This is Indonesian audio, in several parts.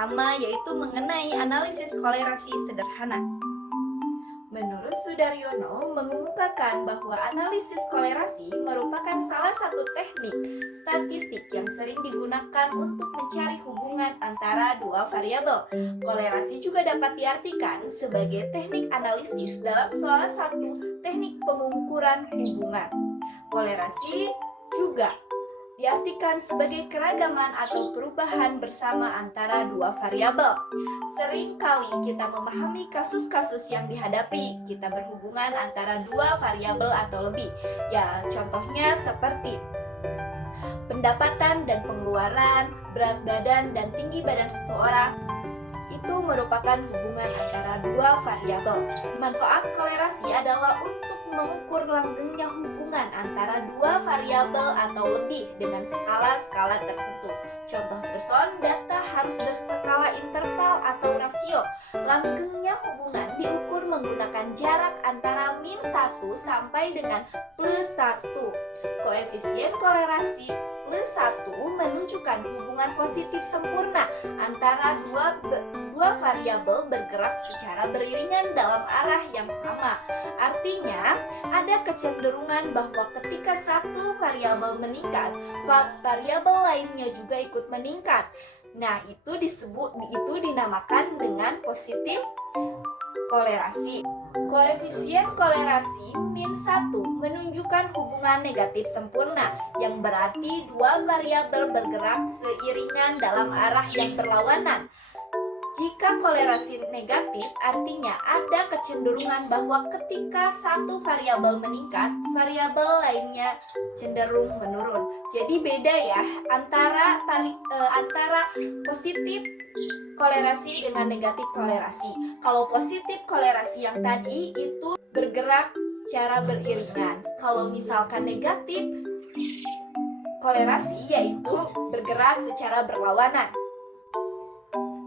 pertama yaitu mengenai analisis kolerasi sederhana. Menurut Sudaryono, mengumumkakan bahwa analisis kolerasi merupakan salah satu teknik statistik yang sering digunakan untuk mencari hubungan antara dua variabel. Kolerasi juga dapat diartikan sebagai teknik analisis dalam salah satu teknik pengukuran hubungan. Kolerasi juga diartikan sebagai keragaman atau perubahan bersama antara dua variabel. Sering kali kita memahami kasus-kasus yang dihadapi kita berhubungan antara dua variabel atau lebih. Ya, contohnya seperti pendapatan dan pengeluaran, berat badan dan tinggi badan seseorang. Itu merupakan hubungan antara dua variabel. Manfaat kolerasi adalah untuk mengukur langgengnya hubungan antara dua variabel atau lebih dengan skala-skala tertentu. Contoh person, data harus berskala interval atau rasio. Langgengnya hubungan diukur menggunakan jarak antara min 1 sampai dengan plus 1. Koefisien kolerasi plus 1 menunjukkan hubungan positif sempurna antara dua variabel bergerak secara beriringan dalam arah yang sama. Artinya, ada kecenderungan bahwa ketika satu variabel meningkat, variabel lainnya juga ikut meningkat. Nah, itu dinamakan dengan positif kolerasi. Koefisien kolerasi min 1 menunjukkan hubungan negatif sempurna, yang berarti dua variabel bergerak seiringan dalam arah yang berlawanan. Jika kolerasi negatif, artinya ada kecenderungan bahwa ketika satu variabel meningkat, variabel lainnya cenderung menurun. Jadi beda ya antara positif kolerasi dengan negatif kolerasi. Kalau positif kolerasi yang tadi itu bergerak secara beriringan. Kalau misalkan negatif kolerasi yaitu bergerak secara berlawanan.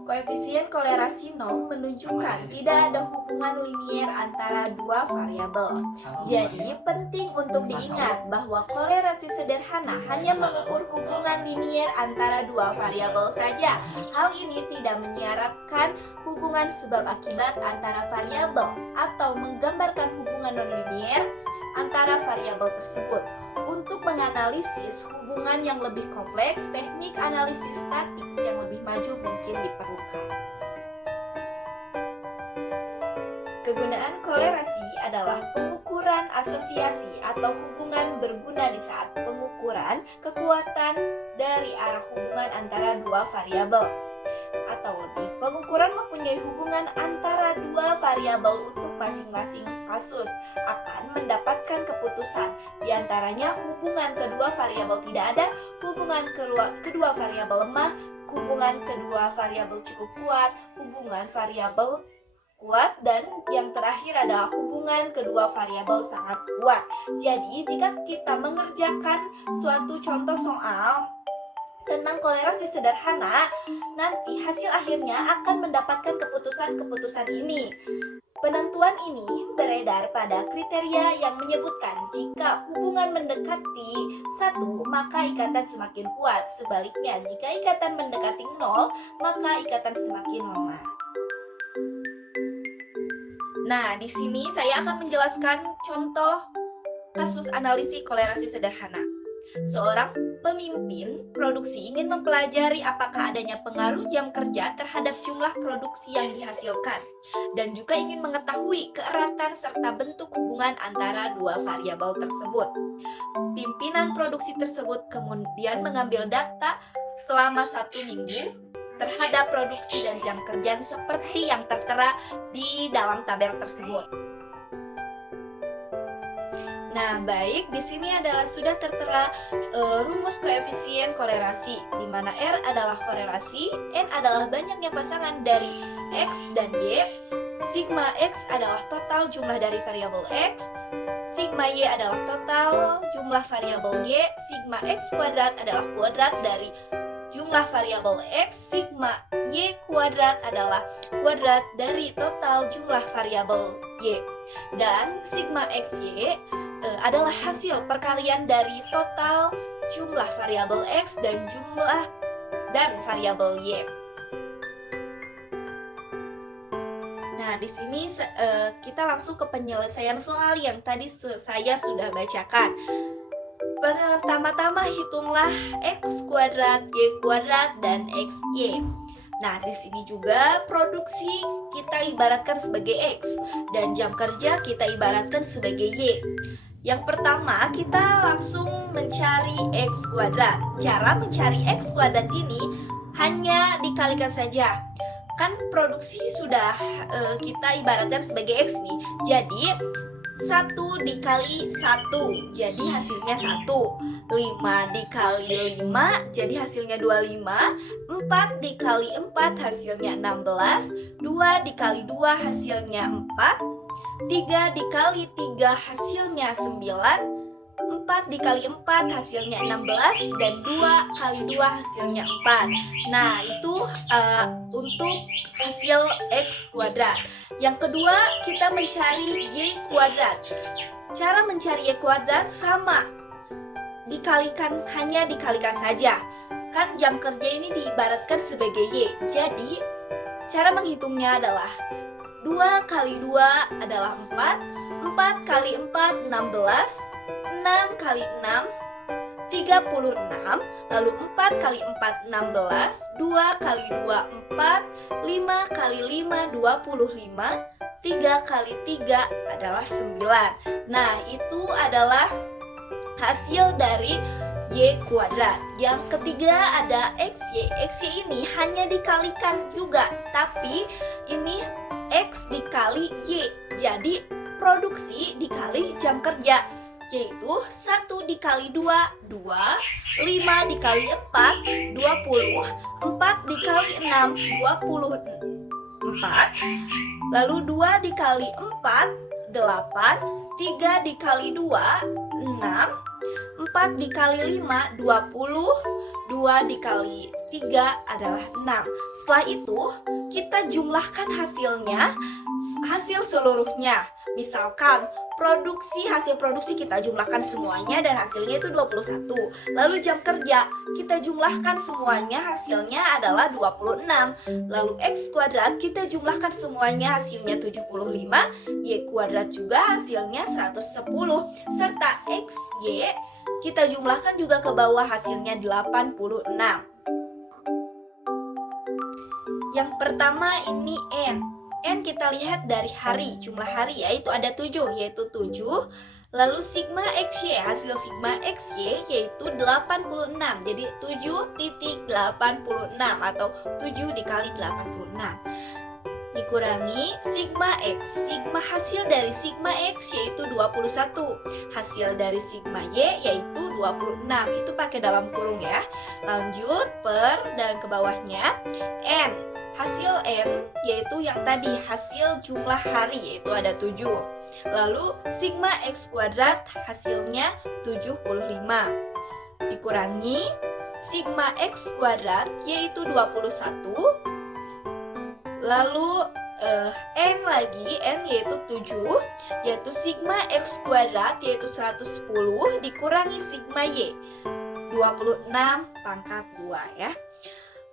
Koefisien kolerasi 0 menunjukkan tidak ada hubungan linier antara dua variabel. Jadi, penting untuk diingat bahwa kolerasi sederhana hanya mengukur hubungan linier antara dua variabel saja. Hal ini tidak menyiratkan hubungan sebab akibat antara variabel atau menggambarkan hubungan nonlinier antara variabel tersebut. Untuk menganalisis hubungan yang lebih kompleks, teknik analisis statik yang lebih maju mungkin diperlukan. Kegunaan kolerasi adalah pengukuran asosiasi atau hubungan berguna di saat pengukuran kekuatan dari arah hubungan antara dua variabel. Atau lebih, pengukuran mempunyai hubungan antara dua variabel untuk masing-masing kasus akan mendapatkan keputusan. Di antaranya hubungan kedua variabel tidak ada, hubungan kedua variabel lemah, hubungan kedua variabel cukup kuat, hubungan variabel kuat, dan yang terakhir adalah hubungan kedua variabel sangat kuat. Jadi, jika kita mengerjakan suatu contoh soal tentang kolerasi sederhana, nanti hasil akhirnya akan mendapatkan keputusan-keputusan ini. Penentuan ini beredar pada kriteria yang menyebutkan jika hubungan mendekati 1, maka ikatan semakin kuat. Sebaliknya, jika ikatan mendekati 0, maka ikatan semakin lemah. Nah, di sini saya akan menjelaskan contoh kasus analisis kolerasi sederhana. Seorang pemimpin produksi ingin mempelajari apakah adanya pengaruh jam kerja terhadap jumlah produksi yang dihasilkan, dan juga ingin mengetahui keeratan serta bentuk hubungan antara dua variabel tersebut. Pimpinan produksi tersebut kemudian mengambil data selama 1 minggu terhadap produksi dan jam kerja seperti yang tertera di dalam tabel tersebut. Nah, baik, di sini adalah sudah tertera rumus koefisien kolerasi, di mana R adalah korelasi, N adalah banyaknya pasangan dari X dan Y, sigma X adalah total jumlah dari variabel X, sigma Y adalah total jumlah variabel Y, sigma X kuadrat adalah kuadrat dari jumlah variabel X, sigma Y kuadrat adalah kuadrat dari total jumlah variabel Y, dan sigma XY adalah hasil perkalian dari total jumlah variabel X dan variabel Y. Nah, di sini kita langsung ke penyelesaian soal yang tadi saya sudah bacakan. Pertama-tama hitunglah x kuadrat, y kuadrat, dan xy. Nah, di sini juga produksi kita ibaratkan sebagai x dan jam kerja kita ibaratkan sebagai y. Yang pertama, kita langsung mencari x kuadrat. Cara mencari x kuadrat ini hanya dikalikan saja. Kan produksi sudah kita ibaratkan sebagai x nih. Jadi 1 dikali 1 jadi hasilnya 1. 5 dikali 5 jadi hasilnya 25. 4 dikali 4 hasilnya 16. 2 dikali 2 hasilnya 4. 3 dikali 3 hasilnya 9. 4 dikali 4 hasilnya 16. Dan 2 kali 2 hasilnya 4. Nah, itu untuk hasil x kuadrat. Yang kedua, kita mencari y kuadrat. Cara mencari y kuadrat sama, hanya dikalikan saja. Kan jam kerja ini diibaratkan sebagai y. Jadi, cara menghitungnya adalah 2 kali 2 adalah 4. 4 kali 4, 16. 6 kali 6, 36. Lalu 4 kali 4, 16. 2 kali 2, 4. 5 kali 5, 25. 3 kali 3 adalah 9. Nah, itu adalah hasil dari y kuadrat. Yang ketiga ada xy. Xy ini hanya dikalikan juga, tapi ini x dikali y. Jadi produksi dikali jam kerja, yaitu 1 dikali 2, 2. 5 dikali 4, 20. 4 dikali 6, 24. Lalu 2 dikali 4, 8. 3 dikali 2, 6. 4 dikali 5, 20. 2 dikali 3 adalah 6. Setelah itu kita jumlahkan hasil seluruhnya. Misalkan hasil produksi kita jumlahkan semuanya dan hasilnya itu 21. Lalu jam kerja kita jumlahkan semuanya, hasilnya adalah 26. Lalu x kuadrat kita jumlahkan semuanya, hasilnya 75. Y kuadrat juga hasilnya 110. Serta xy kita jumlahkan juga ke bawah, hasilnya 86. Yang pertama ini n. N kita lihat dari hari, jumlah hari yaitu ada 7, yaitu 7. Lalu sigma xy, hasil sigma xy yaitu 86. Jadi 7,86 atau 7 dikali 86. Dikurangi sigma x. Sigma hasil dari sigma x yaitu 21. Hasil dari sigma y yaitu 26. Itu pakai dalam kurung ya. Lanjut per dan ke bawahnya n. Hasil n yaitu yang tadi hasil jumlah hari yaitu ada 7. Lalu sigma x kuadrat hasilnya 75. Dikurangi sigma x kuadrat yaitu 21. Lalu n lagi, n yaitu 7, yaitu sigma x kuadrat yaitu 110 dikurangi sigma y 26 pangkat 2 ya.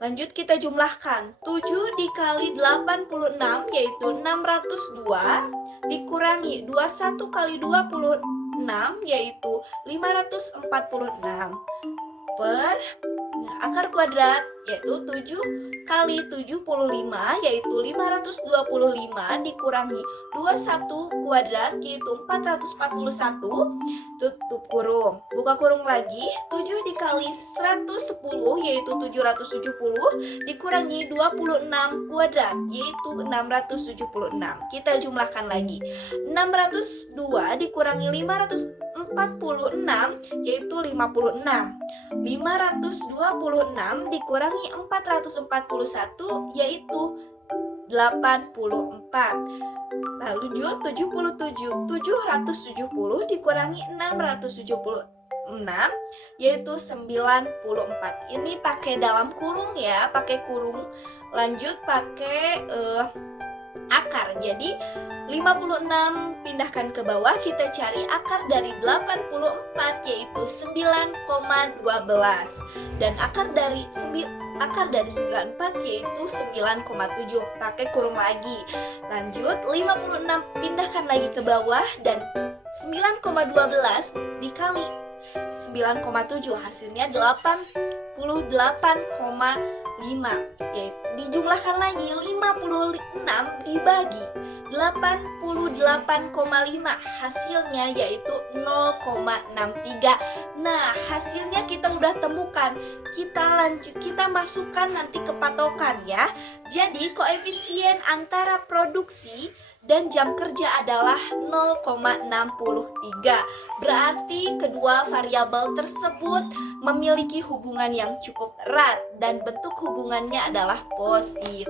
Lanjut kita jumlahkan 7 dikali 86 yaitu 602 dikurangi 21 kali 26 yaitu 546 per akar kuadrat yaitu 7 kali 75 yaitu 525 dikurangi 21 kuadrat yaitu 441. Tutup kurung, buka kurung lagi. 7 dikali 110 yaitu 770 dikurangi 26 kuadrat yaitu 676. Kita jumlahkan lagi. 602 dikurangi 546 yaitu 56. 526 dikurangi 441 yaitu 84. Lalu 770 dikurangi 676 yaitu 94. Ini pakai dalam kurung ya, pakai kurung. Lanjut pakai akar. Jadi 56 pindahkan ke bawah, kita cari akar dari 84 yaitu 9,12. Dan akar dari 94 yaitu 9,7. Pakai kurung lagi. Lanjut, 56 pindahkan lagi ke bawah dan 9,12 dikali 9,7 hasilnya 88,5. Yaitu dijumlahkan lagi 56 dibagi 88,5 hasilnya yaitu 0,63. Nah, hasilnya kita udah temukan. Kita masukkan nanti ke patokan ya. Jadi koefisien antara produksi dan jam kerja adalah 0,63. Berarti kedua variabel tersebut memiliki hubungan yang cukup erat dan bentuk hubungannya adalah positif.